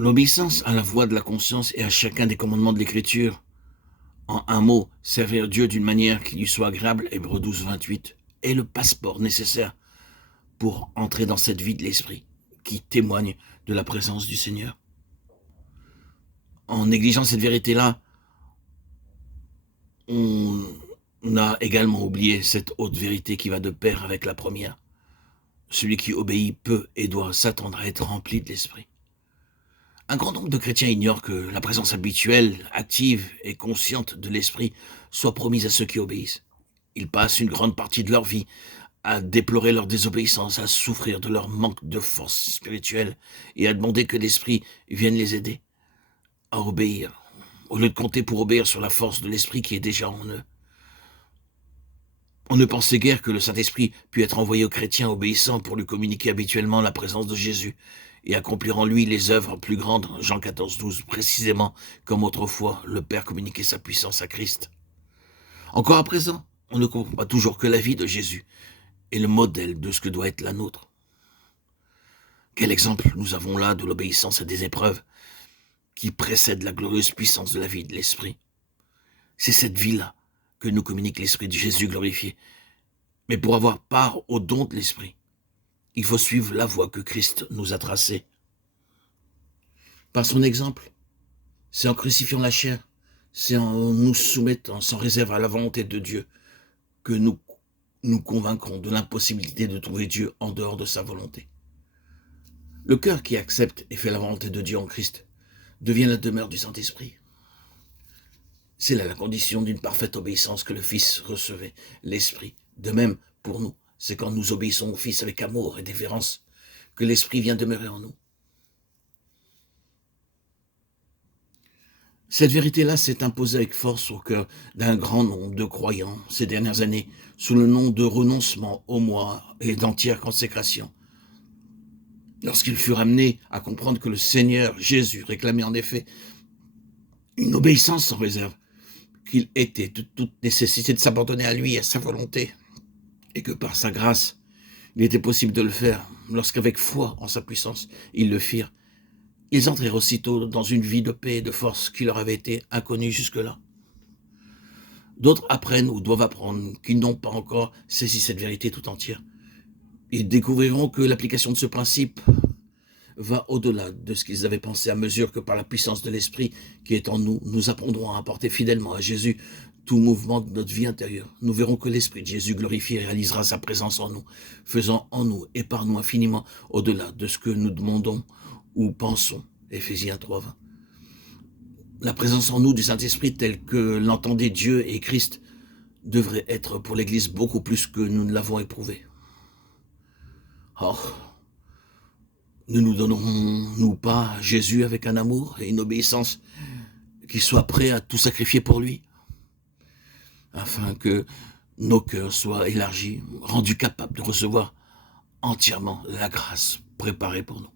L'obéissance à la voix de la conscience et à chacun des commandements de l'Écriture, en un mot, servir Dieu d'une manière qui lui soit agréable, Hébreux 12, 28, est le passeport nécessaire pour entrer dans cette vie de l'esprit qui témoigne de la présence du Seigneur. En négligeant cette vérité-là, on a également oublié cette haute vérité qui va de pair avec la première. Celui qui obéit peut et doit s'attendre à être rempli de l'esprit. Un grand nombre de chrétiens ignorent que la présence habituelle, active et consciente de l'esprit soit promise à ceux qui obéissent. Ils passent une grande partie de leur vie à déplorer leur désobéissance, à souffrir de leur manque de force spirituelle et à demander que l'esprit vienne les aider à obéir, au lieu de compter pour obéir sur la force de l'esprit qui est déjà en eux. On ne pensait guère que le Saint-Esprit pût être envoyé aux chrétiens obéissants pour lui communiquer habituellement la présence de Jésus et accomplir en lui les œuvres plus grandes, Jean 14, 12, précisément comme autrefois le Père communiquait sa puissance à Christ. Encore à présent, on ne comprend pas toujours que la vie de Jésus est le modèle de ce que doit être la nôtre. Quel exemple nous avons là de l'obéissance à des épreuves qui précèdent la glorieuse puissance de la vie de l'Esprit. C'est cette vie-là que nous communique l'Esprit de Jésus glorifié. Mais pour avoir part au don de l'Esprit, il faut suivre la voie que Christ nous a tracée. Par son exemple, c'est en crucifiant la chair, c'est en nous soumettant sans réserve à la volonté de Dieu que nous nous convaincrons de l'impossibilité de trouver Dieu en dehors de sa volonté. Le cœur qui accepte et fait la volonté de Dieu en Christ devient la demeure du Saint-Esprit. C'est là la condition d'une parfaite obéissance que le Fils recevait, l'Esprit. De même, pour nous, c'est quand nous obéissons au Fils avec amour et déférence que l'Esprit vient demeurer en nous. Cette vérité-là s'est imposée avec force au cœur d'un grand nombre de croyants ces dernières années, sous le nom de renoncement au moi et d'entière consécration. Lorsqu'ils furent amenés à comprendre que le Seigneur Jésus réclamait en effet une obéissance sans réserve, qu'il était de toute nécessité de s'abandonner à lui et à sa volonté, et que par sa grâce, il était possible de le faire, lorsqu'avec foi en sa puissance, ils le firent. Ils entrèrent aussitôt dans une vie de paix et de force qui leur avait été inconnue jusque-là. D'autres apprennent ou doivent apprendre qu'ils n'ont pas encore saisi cette vérité tout entière. Ils découvriront que l'application de ce principe va au-delà de ce qu'ils avaient pensé à mesure que par la puissance de l'Esprit qui est en nous, nous apprendrons à apporter fidèlement à Jésus tout mouvement de notre vie intérieure. Nous verrons que l'Esprit de Jésus glorifié réalisera sa présence en nous, faisant en nous et par nous infiniment au-delà de ce que nous demandons ou pensons. Éphésiens 3, 20. La présence en nous du Saint-Esprit telle que l'entendait Dieu et Christ devrait être pour l'Église beaucoup plus que nous ne l'avons éprouvé. Or, ne nous donnons-nous pas à Jésus avec un amour et une obéissance qui soit prêt à tout sacrifier pour lui, afin que nos cœurs soient élargis, rendus capables de recevoir entièrement la grâce préparée pour nous.